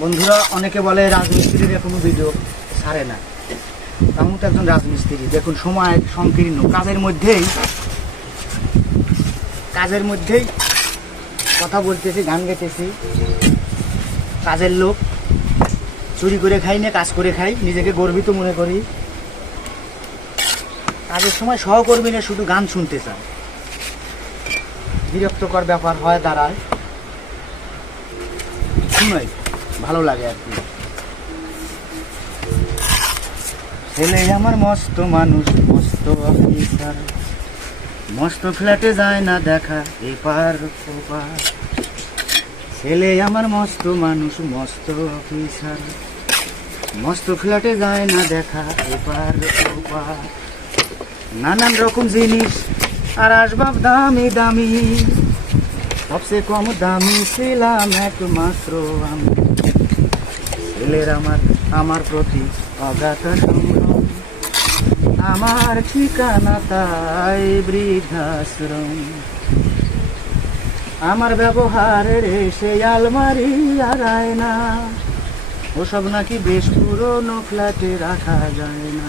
বন্ধুরা অনেকে বলে রাজমিস্ত্রির কোনো ভিডিও ছাড়ে না, তেমন তো একজন রাজমিস্ত্রি। দেখুন সময় সংকীর্ণ, কাজের মধ্যেই কথা বলতেছি, গান গেতেছি। কাজের লোক, চুরি করে খাই না, কাজ করে খাই, নিজেকে গর্বিত মনে করি। কাজের সময় সহকর্মীরা শুধু গান শুনতে চায়, বিরক্তকর ব্যাপার হয় দাঁড়ায়, শুনোই ভালো লাগে আর কি। ছেলে আমার মস্ত মানুষ, মস্ত অফিসার, মস্ত ফ্ল্যাটে যায় না দেখা এপার ওপার। ছেলে আমার মস্ত মানুষ, মস্ত অফিসার, মস্ত ফ্ল্যাটে যায় না দেখা এপার ওপার। নানান রকম জিনিস আর আসবাব দামি দামি, সবচেয়ে কম দামি ছিলাম একমাত্র আমি। ছেলের আমার প্রতি অগাধ সম্ভ্রম, আমার ঠিকানা তাই বৃদ্ধাশ্রম। আমার ব্যবহারের সেই আলমারি আর আয়না, ওসব নাকি বেশ পুরনো ফ্ল্যাটে রাখা যায় না।